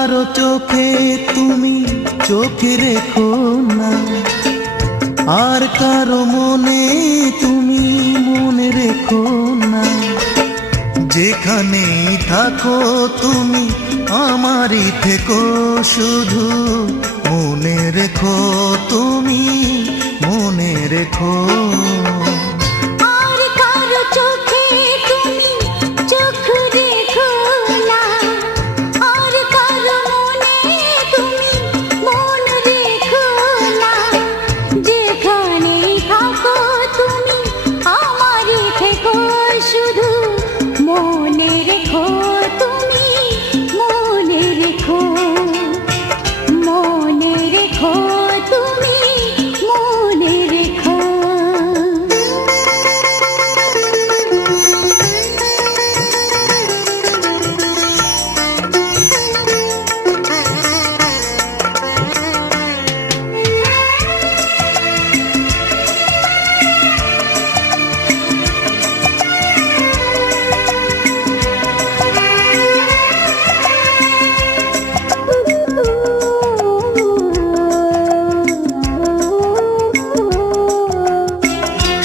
কারো চোখে তুমি চোখে রেখো না, আর কারো মনে তুমি মনে রেখো না। যেখানেই থাকো তুমি আমারই থেকো, শুধু মনে রেখো তুমি মনে রেখো।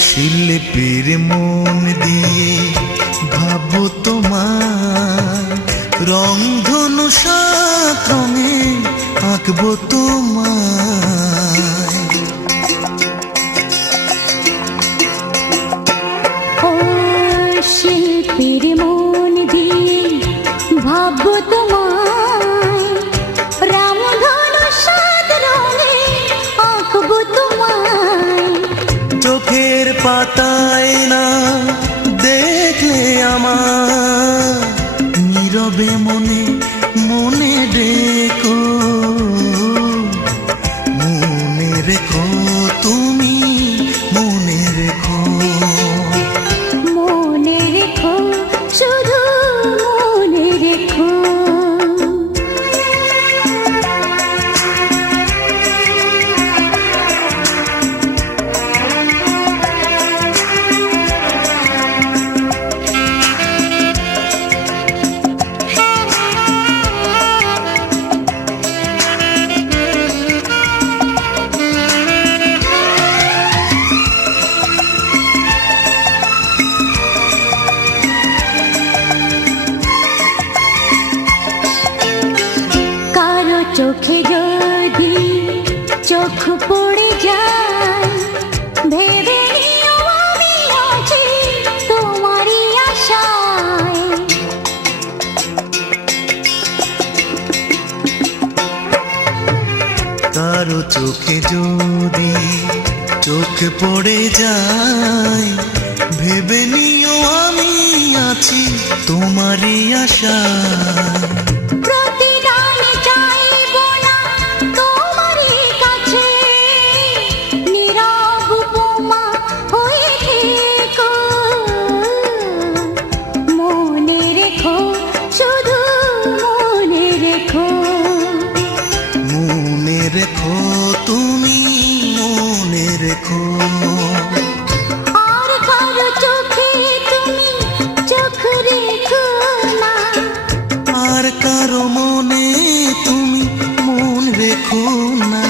শিল্পীর মন দিয়ে ভাবো তোমার, রংধনু সাত রঙে আঁকবো তোমায়। ও শিল্পীর মন দিয়ে ভাবো তোমায়, রংধনু সাত রঙে আঁকবো তোমায়। চোখের পাতায় না দেখলে আমার, নীরবে মনে মনে দেখো, মনে রেখো তুমি মনে রেখো। মনে রেখো শুধু মনে রেখো। চোখে যদি চোখ পড়ে যায়, ভেবে নিও আমি আছি তোমারই আশায়। কারো চোখে যদি চোখ পড়ে যায়, ভেবে নিও আমি আছি তোমারই আশায়। রেখো তুমি মনে রেখো। আর কারো চোখে তুমি চোখ রেখো না, আর কারো মনে তুমি মন রেখো না।